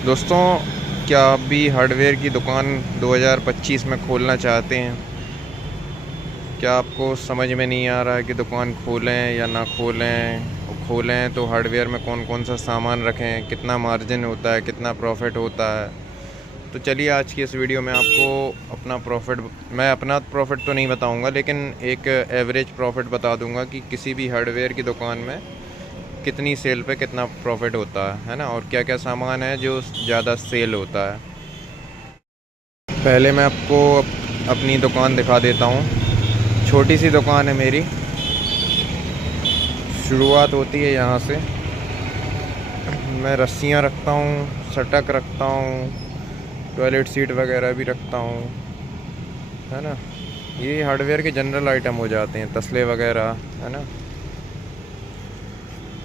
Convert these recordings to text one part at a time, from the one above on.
दोस्तों, क्या आप भी हार्डवेयर की दुकान 2025 में खोलना चाहते हैं? क्या आपको समझ में नहीं आ रहा है कि दुकान खोलें या ना खोलें? और खोलें तो हार्डवेयर में कौन कौन सा सामान रखें, कितना मार्जिन होता है, कितना प्रॉफिट होता है? तो चलिए, आज की इस वीडियो में आपको मैं अपना प्रॉफिट तो नहीं बताऊंगा, लेकिन एक एवरेज प्रॉफिट बता दूंगा कि किसी भी हार्डवेयर की दुकान में कितनी सेल पे कितना प्रॉफिट होता है ना, और क्या क्या सामान है जो ज़्यादा सेल होता है। पहले मैं आपको अपनी दुकान दिखा देता हूँ। छोटी सी दुकान है मेरी। शुरुआत होती है यहाँ से। मैं रस्सियाँ रखता हूँ, सटक रखता हूँ, टॉयलेट सीट वगैरह भी रखता हूँ, है ना। ये हार्डवेयर के जनरल आइटम हो जाते हैं, तसले वगैरह, है ना।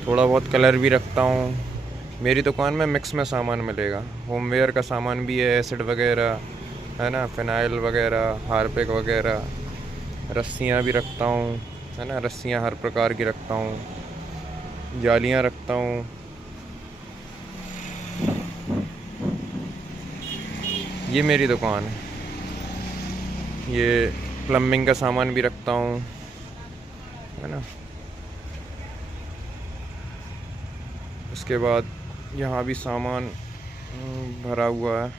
थोड़ा बहुत कलर भी रखता हूँ। मेरी दुकान में मिक्स में सामान मिलेगा। होमवेयर का सामान भी है, एसिड वगैरह, है ना, फिनाइल वगैरह, हार्पिक वगैरह। रस्सियाँ भी रखता हूँ, है ना। रस्सियाँ हर प्रकार की रखता हूँ। जालियाँ रखता हूँ। ये मेरी दुकान है। ये प्लम्बिंग का सामान भी रखता हूँ, है ना। उसके बाद यहाँ भी सामान भरा हुआ है।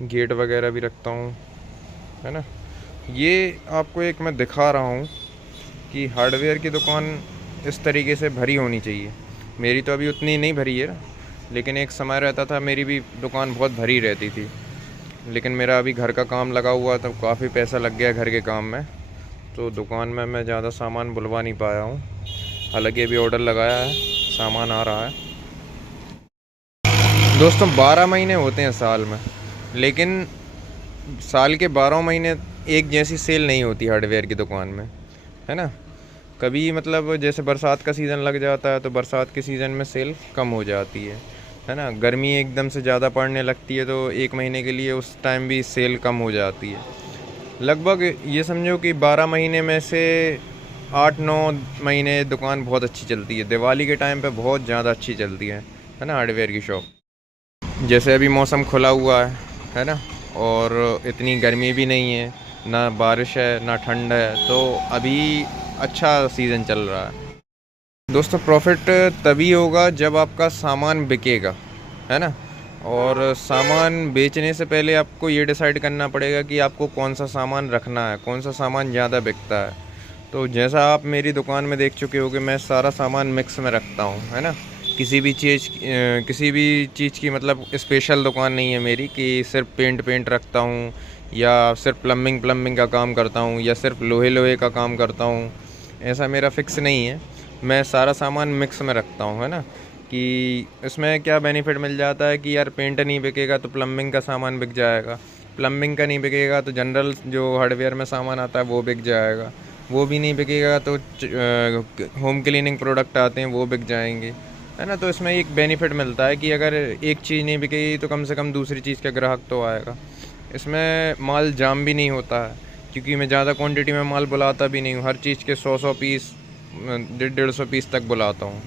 गेट वगैरह भी रखता हूँ, है ना। ये आपको एक मैं दिखा रहा हूँ कि हार्डवेयर की दुकान इस तरीके से भरी होनी चाहिए। मेरी तो अभी उतनी नहीं भरी है ना, लेकिन एक समय रहता था मेरी भी दुकान बहुत भरी रहती थी। लेकिन मेरा अभी घर का काम लगा हुआ, तो काफ़ी पैसा लग गया घर के काम में, तो दुकान में मैं ज़्यादा सामान बुलवा नहीं पाया हूँ। हालांकि अभी ऑर्डर लगाया है, सामान आ रहा है। दोस्तों, 12 महीने होते हैं साल में, लेकिन साल के 12 महीने एक जैसी सेल नहीं होती हार्डवेयर की दुकान में, है ना। कभी मतलब जैसे बरसात का सीज़न लग जाता है तो बरसात के सीज़न में सेल कम हो जाती है ना। गर्मी एकदम से ज़्यादा पड़ने लगती है तो एक महीने के लिए उस टाइम भी सेल कम हो जाती है। लगभग ये समझो कि 12 महीने में से 8-9 महीने दुकान बहुत अच्छी चलती है। दिवाली के टाइम पे बहुत ज़्यादा अच्छी चलती है ना, हार्डवेयर की शॉप। जैसे अभी मौसम खुला हुआ है ना, और इतनी गर्मी भी नहीं है, ना बारिश है ना ठंड है, तो अभी अच्छा सीज़न चल रहा है। दोस्तों, प्रॉफिट तभी होगा जब आपका सामान बिकेगा, है ना। और सामान बेचने से पहले आपको ये डिसाइड करना पड़ेगा कि आपको कौन सा सामान रखना है, कौन सा सामान ज़्यादा बिकता है। तो जैसा आप मेरी दुकान में देख चुके होगे, मैं सारा सामान मिक्स में रखता हूँ, है ना। किसी भी चीज़ की मतलब स्पेशल दुकान नहीं है मेरी कि सिर्फ पेंट रखता हूँ, या सिर्फ प्लम्बिंग का काम करता हूँ, या सिर्फ लोहे का काम करता हूँ। ऐसा मेरा फिक्स नहीं है। मैं सारा सामान मिक्स में रखता हूँ, है ना। कि इसमें क्या बेनिफिट मिल जाता है कि यार पेंट नहीं बिकेगा तो प्लम्बिंग का सामान बिक जाएगा, प्लम्बिंग का नहीं बिकेगा तो जनरल जो हार्डवेयर में सामान आता है वो बिक जाएगा, वो भी नहीं बिकेगा तो होम क्लीनिंग प्रोडक्ट आते हैं वो बिक जाएंगे, है ना। तो इसमें एक बेनिफिट मिलता है कि अगर एक चीज़ नहीं बिकेगी तो कम से कम दूसरी चीज़ का ग्राहक तो आएगा। इसमें माल जाम भी नहीं होता है, क्योंकि मैं ज़्यादा क्वांटिटी में माल बुलाता भी नहीं हूँ। हर चीज़ के 100-100 पीस, 150-150 पीस तक बुलाता हूँ।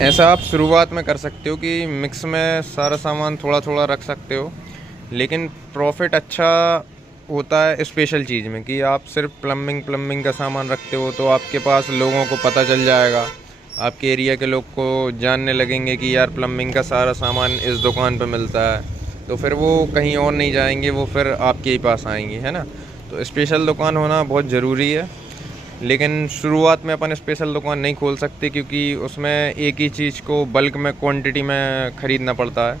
ऐसा आप शुरुआत में कर सकते हो कि मिक्स में सारा सामान थोड़ा थोड़ा रख सकते हो, लेकिन प्रॉफिट अच्छा होता है स्पेशल चीज़ में। कि आप सिर्फ प्लम्बिंग का सामान रखते हो तो आपके पास लोगों को पता चल जाएगा, आपके एरिया के लोग को जानने लगेंगे कि यार प्लम्बिंग का सारा सामान इस दुकान पर मिलता है, तो फिर वो कहीं और नहीं जाएंगे, वो फिर आपके ही पास आएंगे, है ना। तो स्पेशल दुकान होना बहुत ज़रूरी है। लेकिन शुरुआत में अपन स्पेशल दुकान नहीं खोल सकते, क्योंकि उसमें एक ही चीज़ को बल्क में क्वांटिटी में ख़रीदना पड़ता है,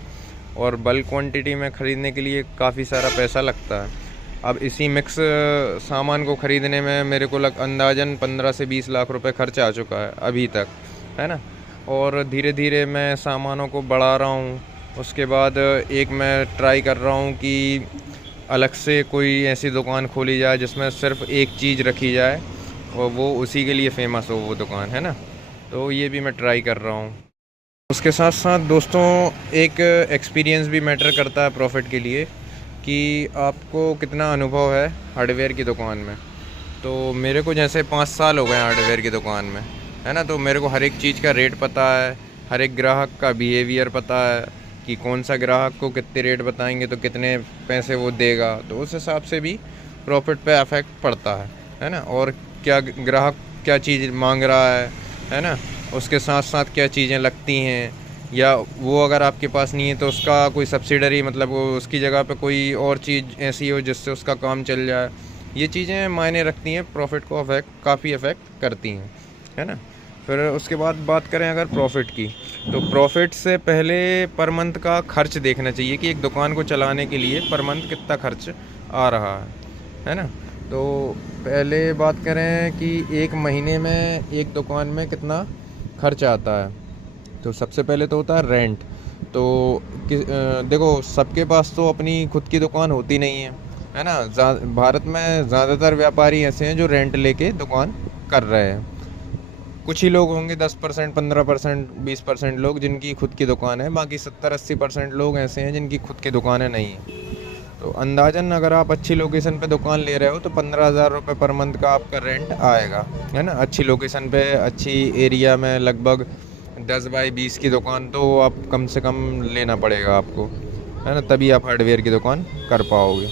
और बल्क क्वांटिटी में ख़रीदने के लिए काफ़ी सारा पैसा लगता है। अब इसी मिक्स सामान को ख़रीदने में मेरे को अंदाज़न 15 से 20 लाख रुपए खर्च आ चुका है अभी तक, है ना। और धीरे धीरे मैं सामानों को बढ़ा रहा हूँ। उसके बाद एक मैं ट्राई कर रहा हूँ कि अलग से कोई ऐसी दुकान खोली जाए जिसमें सिर्फ एक चीज़ रखी जाए और वो उसी के लिए फ़ेमस हो वो दुकान, है ना। तो ये भी मैं ट्राई कर रहा हूँ। उसके साथ साथ दोस्तों एक एक्सपीरियंस भी मैटर करता है प्रॉफिट के लिए, कि आपको कितना अनुभव है हार्डवेयर की दुकान में। तो मेरे को जैसे 5 साल हो गए हार्डवेयर की दुकान में, है ना। तो मेरे को हर एक चीज़ का रेट पता है, हर एक ग्राहक का बिहेवियर पता है कि कौन सा ग्राहक को कितने रेट बताएंगे तो कितने पैसे वो देगा। तो उस हिसाब से भी प्रॉफिट पे अफेक्ट पड़ता है ना। और क्या ग्राहक क्या चीज़ मांग रहा है ना। उसके साथ साथ क्या चीज़ें लगती हैं, या वो अगर आपके पास नहीं है तो उसका कोई सब्सिडरी, मतलब वो उसकी जगह पे कोई और चीज़ ऐसी हो जिससे उसका काम चल जाए। ये चीज़ें मायने रखती हैं, प्रॉफिट को काफ़ी अफेक्ट करती हैं, है ना। फिर उसके बाद बात करें अगर प्रॉफिट की, तो प्रॉफिट से पहले पर मंथ का खर्च देखना चाहिए कि एक दुकान को चलाने के लिए पर मंथ कितना खर्च आ रहा है ना। तो पहले बात करें कि एक महीने में एक दुकान में कितना खर्च आता है। तो सबसे पहले तो होता है रेंट। तो देखो सबके पास तो अपनी खुद की दुकान होती नहीं है ना। भारत में ज़्यादातर व्यापारी ऐसे हैं जो रेंट लेके दुकान कर रहे हैं। कुछ ही लोग होंगे 10%, 15%, 20% लोग जिनकी खुद की दुकान है, बाकी 70-80% लोग ऐसे हैं जिनकी खुद की दुकानें नहीं है। तो अंदाज़न अगर आप अच्छी लोकेशन पे दुकान ले रहे हो तो 15,000 रुपये पर मंथ का आपका रेंट आएगा, है ना। अच्छी लोकेशन पे अच्छी एरिया में लगभग 10 बाई 20 की दुकान तो आप कम से कम लेना पड़ेगा आपको, है ना, तभी आप हार्डवेयर की दुकान कर पाओगे।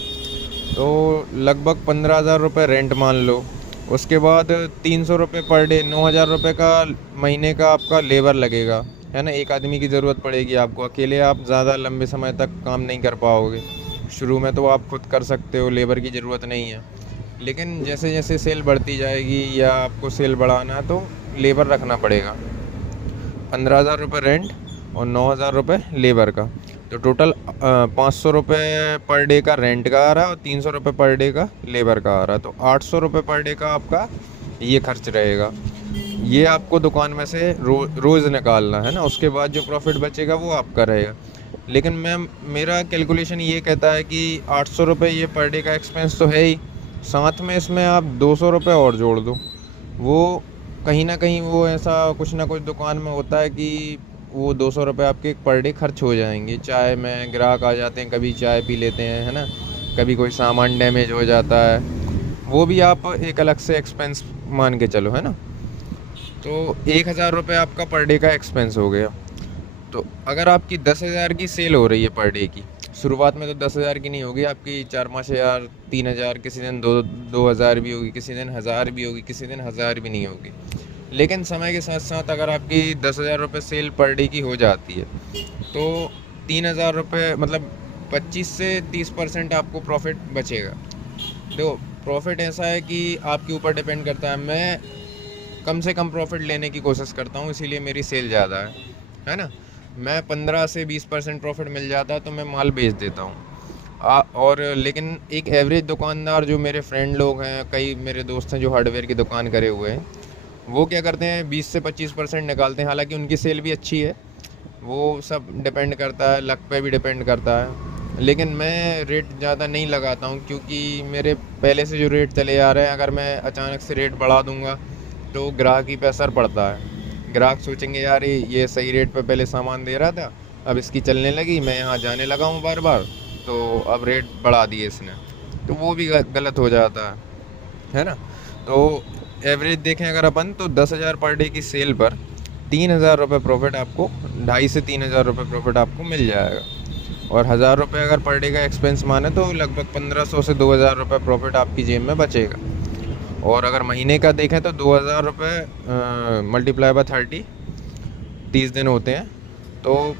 तो लगभग 15,000 रुपये रेंट मान लो। उसके बाद 300 रुपये पर डे, 9,000 रुपये का महीने का आपका लेबर लगेगा, है ना। एक आदमी की ज़रूरत पड़ेगी आपको, अकेले आप ज़्यादा लंबे समय तक काम नहीं कर पाओगे। शुरू में तो आप खुद कर सकते हो, लेबर की ज़रूरत नहीं है, लेकिन जैसे जैसे सेल बढ़ती जाएगी या आपको सेल बढ़ाना है तो लेबर रखना पड़ेगा। 15,000 रुपये रेंट और 9,000 रुपये लेबर का, तो टोटल 500 रुपये पर डे का रेंट का आ रहा है और 300 रुपये पर डे का लेबर का आ रहा है। तो 800 रुपये पर डे का आपका ये खर्च रहेगा। ये आपको दुकान में से रोज़ निकालना है ना। उसके बाद जो प्रॉफिट बचेगा वो आपका रहेगा। लेकिन मेरा कैलकुलेशन ये कहता है कि 800 रुपये ये पर डे का एक्सपेंस तो है ही, साथ में इसमें आप 200 रुपये और जोड़ दो। वो कहीं ना कहीं वो ऐसा कुछ ना कुछ दुकान में होता है कि वो 200 रुपये आपके पर डे खर्च हो जाएंगे। चाय में ग्राहक आ जाते हैं, कभी चाय पी लेते हैं, है ना, कभी कोई सामान डैमेज हो जाता है, वो भी आप एक अलग से एक्सपेंस मान के चलो, है ना। तो 1,000 रुपये आपका पर डे का एक्सपेंस हो गया। तो अगर आपकी 10,000 की सेल हो रही है पर डे की, शुरुआत में तो 10,000 की नहीं होगी आपकी, 4-5,000, 3,000, किसी दिन 2,000 भी होगी, किसी दिन 1,000 भी होगी, किसी दिन 1,000 भी नहीं होगी। लेकिन समय के साथ साथ अगर आपकी 10,000 रुपये सेल पर डे की हो जाती है तो 3,000 रुपये, मतलब 25 से 30% आपको प्रॉफिट बचेगा। देखो प्रॉफिट ऐसा है कि आपके ऊपर डिपेंड करता है। मैं कम से कम प्रॉफिट लेने की कोशिश करता हूँ, इसीलिए मेरी सेल ज़्यादा है ना। मैं 15 से 20% प्रॉफिट मिल जाता है तो मैं माल बेच देता हूँ। और लेकिन एक एवरेज दुकानदार जो मेरे फ्रेंड लोग हैं, कई मेरे दोस्त हैं जो हार्डवेयर की दुकान करे हुए हैं, वो क्या करते हैं 20 से 25% निकालते हैं। हालांकि उनकी सेल भी अच्छी है, वो सब डिपेंड करता है, लक पे भी डिपेंड करता है। लेकिन मैं रेट ज़्यादा नहीं लगाता हूँ क्योंकि मेरे पहले से जो रेट चले आ रहे हैं, अगर मैं अचानक से रेट बढ़ा दूँगा तो ग्राहकी पे असर पड़ता है। ग्राहक सोचेंगे यार ये सही रेट पे पहले सामान दे रहा था, अब इसकी चलने लगी, मैं यहाँ जाने लगा हूँ बार बार, तो अब रेट बढ़ा दिए इसने, तो वो भी गलत हो जाता है ना। तो एवरेज देखें अगर अपन तो 10,000 पर डे की सेल पर 3,000 रुपये प्रॉफिट आपको, 2,500 से 3,000 रुपये प्रॉफिट आपको मिल जाएगा। और 1,000 रुपये अगर पर डे का एक्सपेंस माने तो लगभग 1,500 से 2,000 रुपये प्रॉफिट आपकी जेब में बचेगा। और अगर महीने का देखें तो 2,000 रुपये मल्टीप्लाई बाय 30 दिन होते हैं, तो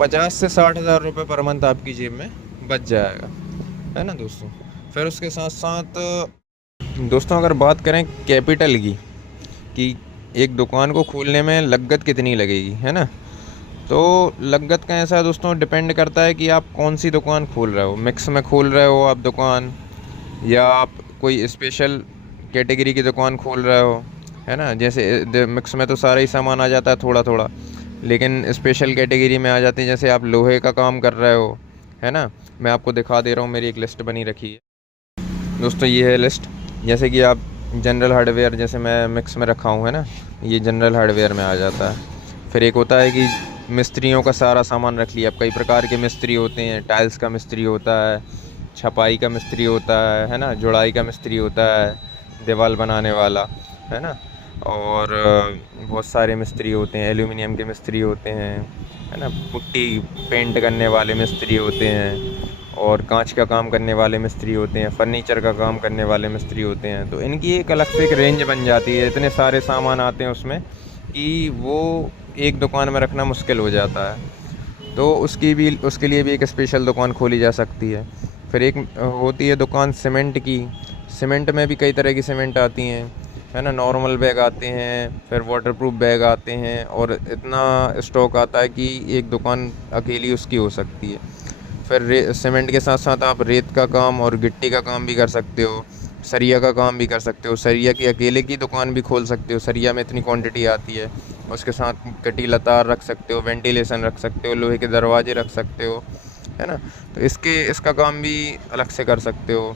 50 से 60,000 रुपये पर मंथ आपकी जेब में बच जाएगा, है ना दोस्तों। फिर उसके साथ साथ दोस्तों अगर बात करें कैपिटल की, कि एक दुकान को खोलने में लागत कितनी लगेगी, है ना। तो लागत का ऐसा दोस्तों डिपेंड करता है कि आप कौन सी दुकान खोल रहे हो। मिक्स में खोल रहे हो आप दुकान, या आप कोई स्पेशल कैटेगरी की दुकान खोल रहे हो, है ना। जैसे मिक्स में तो सारा ही सामान आ जाता है थोड़ा थोड़ा, लेकिन स्पेशल कैटेगरी में आ जाते हैं, जैसे आप लोहे का काम कर रहे हो, है ना। मैं आपको दिखा दे रहा हूँ, मेरी एक लिस्ट बनी रखी है दोस्तों, ये है लिस्ट। जैसे कि आप जनरल हार्डवेयर, जैसे मैं मिक्स में रखा हूँ, है ना, ये जनरल हार्डवेयर में आ जाता है। फिर एक होता है कि मिस्त्रियों का सारा सामान रख लिया। अब कई प्रकार के मिस्त्री होते हैं, टाइल्स का मिस्त्री होता है, छपाई का मिस्त्री होता है ना, जुड़ाई का मिस्त्री होता है, दीवार बनाने वाला, है ना, और बहुत सारे मिस्त्री होते हैं, एल्यूमिनियम के मिस्त्री होते हैं, है ना, पुट्टी पेंट करने वाले मिस्त्री होते हैं, और कांच का काम करने वाले मिस्त्री होते हैं, फर्नीचर का काम करने वाले मिस्त्री होते हैं। तो इनकी एक अलग से एक रेंज बन जाती है, इतने सारे सामान आते हैं उसमें कि वो एक दुकान में रखना मुश्किल हो जाता है। तो उसके लिए भी एक स्पेशल दुकान खोली जा सकती है। फिर एक होती है दुकान सीमेंट की। सीमेंट में भी कई तरह की सीमेंट आती हैं, है ना, नॉर्मल बैग आते हैं, फिर वाटरप्रूफ बैग आते हैं, और इतना स्टॉक आता है कि एक दुकान अकेली उसकी हो सकती है। फिर सीमेंट के साथ साथ आप रेत का काम और गिट्टी का काम भी कर सकते हो, सरिया का काम भी कर सकते हो। सरिया की अकेले की दुकान भी खोल सकते हो, सरिया में इतनी क्वांटिटी आती है। उसके साथ कटीला तार रख सकते हो, वेंटिलेशन रख सकते हो, लोहे के दरवाजे रख सकते हो, है ना। तो इसका काम भी अलग से कर सकते हो,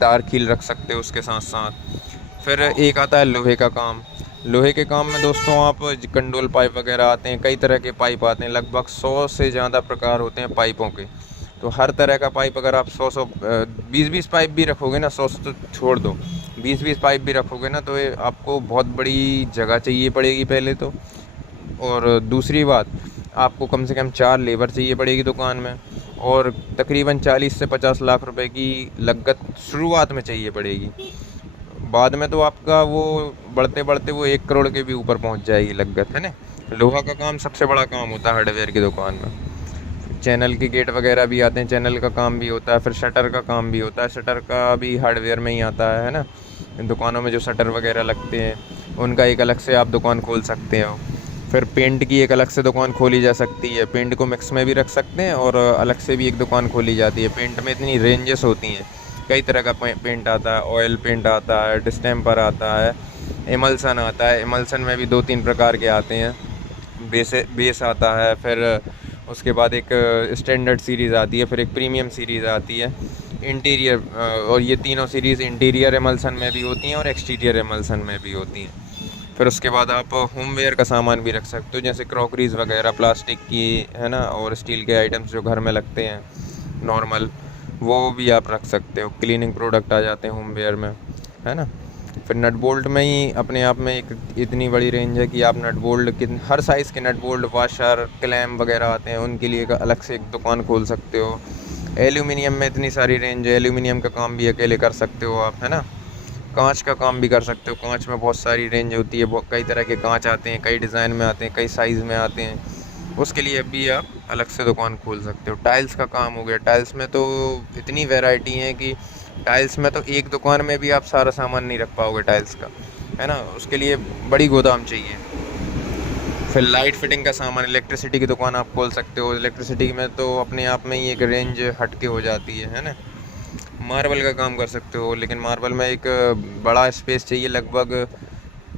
तार कील रख सकते हो उसके साथ साथ। फिर एक आता है लोहे का काम। लोहे के काम में दोस्तों आप कंडोल पाइप वगैरह आते हैं, कई तरह के पाइप आते हैं, लगभग 100 से ज़्यादा प्रकार होते हैं पाइपों के। तो हर तरह का पाइप अगर आप 100 20 पाइप भी रखोगे ना, 100 तो छोड़ दो, 20 पाइप भी रखोगे ना, तो ये आपको बहुत बड़ी जगह चाहिए पड़ेगी पहले तो। और दूसरी बात, आपको कम से कम 4 लेबर चाहिए पड़ेगी दुकान में, और तकरीबन 40 से 50 लाख रुपए की लागत शुरुआत में चाहिए पड़ेगी। बाद में तो आपका वो बढ़ते बढ़ते वो 1 करोड़ के भी ऊपर पहुंच जाएगी लागत, है ना। लोहा का काम सबसे बड़ा काम होता है हार्डवेयर की दुकान में। चैनल के गेट वगैरह भी आते हैं, चैनल का काम भी होता है। फिर शटर का काम भी होता है, शटर का भी हार्डवेयर में ही आता है ना। दुकानों में जो शटर वगैरह लगते हैं उनका एक अलग से आप दुकान खोल सकते हो। फिर पेंट की एक अलग से दुकान खोली जा सकती है, पेंट को मिक्स में भी रख सकते हैं और अलग से भी एक दुकान खोली जाती है। पेंट में इतनी रेंजेस होती हैं, कई तरह का पेंट आता है, ऑयल पेंट आता है, डिस्टेम्पर आता है, एमल्सन आता है। एमल्सन में भी 2-3 प्रकार के आते हैं। बेस आता है, फिर उसके बाद एक स्टैंडर्ड सीरीज़ आती है, फिर एक प्रीमियम सीरीज़ आती है, इंटीरियर, और ये तीनों सीरीज़ इंटीरियर एमल्सन में भी होती हैं और एक्सटीरियर एमल्सन में भी होती हैं। फिर उसके बाद आप होमवेयर का सामान भी रख सकते हो, जैसे क्रॉकरीज़ वगैरह प्लास्टिक की, है ना, और स्टील के आइटम्स जो घर में लगते हैं नॉर्मल, वो भी आप रख सकते हो। क्लीनिंग प्रोडक्ट आ जाते हैं होमवेयर में, है ना। फिर नट बोल्ट में ही अपने आप में एक इतनी बड़ी रेंज है कि आप नट बोल्ट के हर साइज़ के नट बोल्ट, वाशर, क्लैम वगैरह आते हैं, उनके लिए एक अलग से एक दुकान खोल सकते हो। एल्यूमिनियम में इतनी सारी रेंज है, एल्यूमिनियम का काम भी अकेले कर सकते हो आप, है ना। कांच का काम भी कर सकते हो, कांच में बहुत सारी रेंज होती है, बहुत कई तरह के कांच आते हैं, कई डिज़ाइन में आते हैं, कई साइज़ में आते हैं। उसके लिए भी आप अलग से दुकान खोल सकते हो। टाइल्स का काम हो गया, टाइल्स में तो इतनी वैरायटी है कि टाइल्स में तो एक दुकान में भी आप सारा सामान नहीं रख पाओगे टाइल्स का, है ना। उसके लिए बड़ी गोदाम चाहिए। फिर लाइट फिटिंग का सामान, इलेक्ट्रिसिटी की दुकान आप खोल सकते हो। इलेक्ट्रिसिटी में तो अपने आप में ही एक रेंज हट के हो जाती है ना। मार्बल का काम कर सकते हो, लेकिन मार्बल में एक बड़ा स्पेस चाहिए, लगभग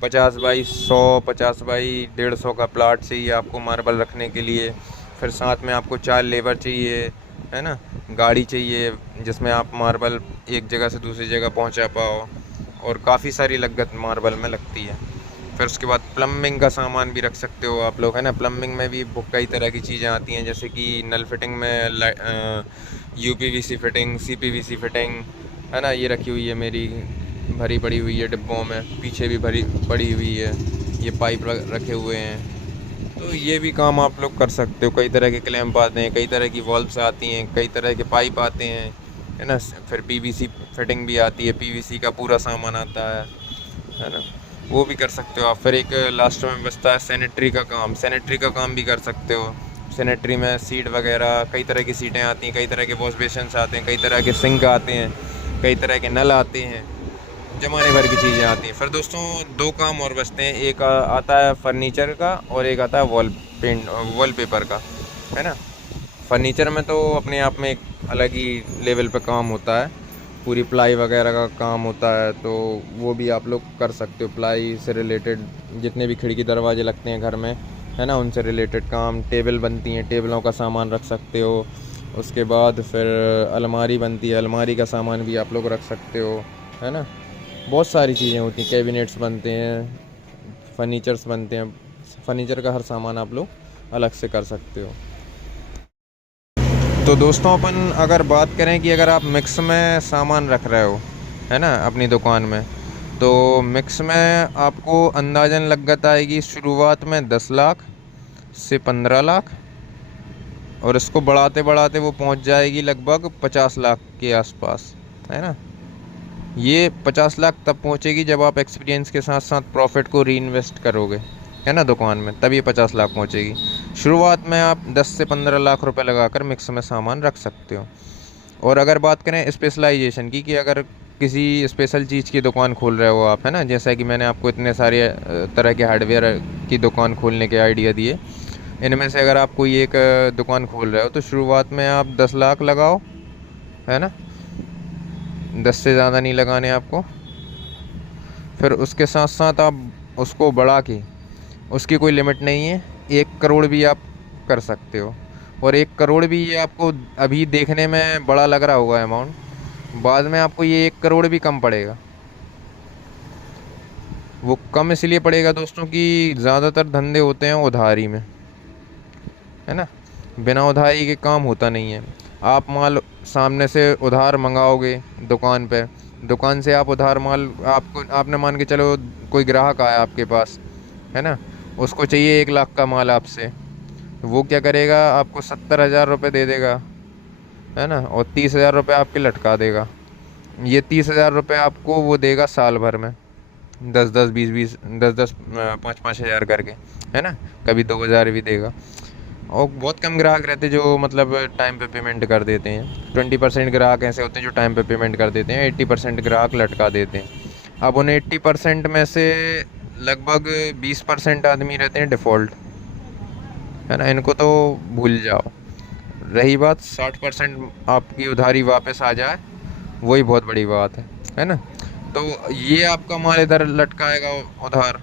50 बाई 100, 50 बाई 150 का प्लाट चाहिए आपको मार्बल रखने के लिए। फिर साथ में आपको 4 लेबर चाहिए, है ना, गाड़ी चाहिए जिसमें आप मार्बल एक जगह से दूसरी जगह पहुंचा पाओ, और काफ़ी सारी लागत मार्बल में लगती है। फिर उसके बाद प्लम्बिंग का सामान भी रख सकते हो आप लोग, है ना। प्लम्बिंग में भी कई तरह की चीज़ें आती हैं, जैसे कि नल फिटिंग में यूपीवीसी फिटिंग, सीपीवीसी फिटिंग, है ना, ये रखी हुई है मेरी, भरी पड़ी हुई है डिब्बों में, पीछे भी भरी पड़ी हुई है, ये पाइप रखे हुए हैं। तो ये भी काम आप लोग कर सकते हो। कई तरह के क्लैंप आते हैं, कई तरह की वॉल्व्स आती हैं, कई तरह के पाइप आते हैं, है ना। फिर पीवीसी फिटिंग भी आती है, पीवीसी का पूरा सामान आता है ना, वो भी कर सकते हो आप। फिर एक लास्ट में बचता है सैनिटरी का काम, सैनिटरी का काम भी कर सकते हो। सैनिटरी में सीट वगैरह, कई तरह की सीटें आती हैं, कई तरह के वॉश बेसिन्स आते हैं, कई तरह के सिंक आते हैं, कई तरह के नल आते हैं, जमाने भर की चीज़ें आती हैं। फिर दोस्तों 2 काम और बचते हैं, एक आता है फर्नीचर का और एक आता है वॉलपेपर का, है ना। फर्नीचर में तो अपने आप में एक अलग ही लेवल पे काम होता है, पूरी प्लाई वगैरह का काम होता है, तो वो भी आप लोग कर सकते हो। प्लाई से रिलेटेड जितने भी खिड़की दरवाजे लगते हैं घर में, है ना, उनसे रिलेटेड काम। टेबल बनती हैं, टेबलों का सामान रख सकते हो। उसके बाद फिर अलमारी बनती है, अलमारी का सामान भी आप लोग रख सकते हो, है ना। बहुत सारी चीज़ें होती हैं, कैबिनेट्स बनते हैं, फर्नीचर्स बनते हैं, फर्नीचर का हर सामान आप लोग अलग से कर सकते हो। तो दोस्तों अपन अगर बात करें कि अगर आप मिक्स में सामान रख रहे हो, है ना, अपनी दुकान में, तो मिक्स में आपको अंदाज़न लागत आएगी शुरुआत में 10 लाख से 15 लाख, और इसको बढ़ाते बढ़ाते वो पहुंच जाएगी लगभग 50 लाख के आसपास, है ना। ये 50 लाख तब पहुंचेगी जब आप एक्सपीरियंस के साथ साथ प्रॉफिट को री इन्वेस्ट करोगे, है ना, दुकान में, तब ये 50 लाख पहुंचेगी। शुरुआत में आप 10 से 15 लाख रुपए लगाकर मिक्स में सामान रख सकते हो। और अगर बात करें स्पेशलाइजेशन की, कि अगर किसी स्पेशल चीज़ की दुकान खोल रहे हो आप, है ना, जैसा कि मैंने आपको इतने सारे तरह के हार्डवेयर की दुकान खोलने के आइडिया दिए, इनमें से अगर आप कोई एक दुकान खोल रहे हो तो शुरुआत में आप 10 लाख लगाओ, है ना, 10 से ज़्यादा नहीं लगाने आपको। फिर उसके साथ साथ आप उसको बढ़ा के, उसकी कोई लिमिट नहीं है, 1 करोड़ भी आप कर सकते हो। और 1 करोड़ भी ये आपको अभी देखने में बड़ा लग रहा होगा अमाउंट, बाद में आपको ये 1 करोड़ भी कम पड़ेगा। वो कम इसलिए पड़ेगा दोस्तों कि ज़्यादातर धंधे होते हैं उधारी में, है ना। बिना उधारी के काम होता नहीं है। आप माल सामने से उधार मंगाओगे दुकान पे, दुकान से आप उधार माल, आपने मान के चलो कोई ग्राहक आया आपके पास, है ना, उसको चाहिए 1 लाख का माल आपसे, तो वो क्या करेगा, आपको 70,000 रुपये दे देगा, है ना, और 30,000 रुपये आपके लटका देगा। ये 30,000 रुपये आपको वो देगा साल भर में, 10-10, 20-20, 10-10, 5-5 हज़ार करके, है ना, कभी 2,000 भी देगा। और बहुत कम ग्राहक रहते जो मतलब टाइम पे पेमेंट कर देते हैं। 20% ग्राहक ऐसे होते हैं जो टाइम पे पेमेंट कर देते हैं, 80% ग्राहक लटका देते हैं। अब उन 80% में से लगभग 20% आदमी रहते हैं डिफ़ॉल्ट, है ना, इनको तो भूल जाओ। रही बात 60% आपकी उधारी वापस आ जाए, वही बहुत बड़ी बात है ना। तो ये आपका माल इधर लटकाएगा उधार,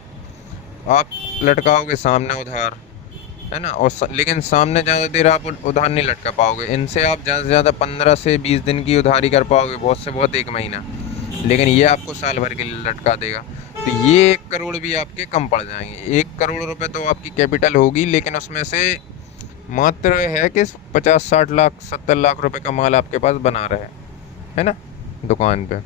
आप लटकाओगे सामने उधार, है ना, और लेकिन सामने ज़्यादा देर आप उधार नहीं लटका पाओगे। इनसे आप ज़्यादा से ज़्यादा 15 से 20 दिन की उधारी कर पाओगे, बहुत से बहुत 1 महीना, लेकिन ये आपको साल भर के लिए लटका देगा। तो ये 1 करोड़ भी आपके कम पड़ जाएंगे। 1 करोड़ रुपए तो आपकी कैपिटल होगी, लेकिन उसमें से मात्र है कि 50-60 लाख 70 लाख रुपए का माल आपके पास बना रहे, है ना, दुकान पे।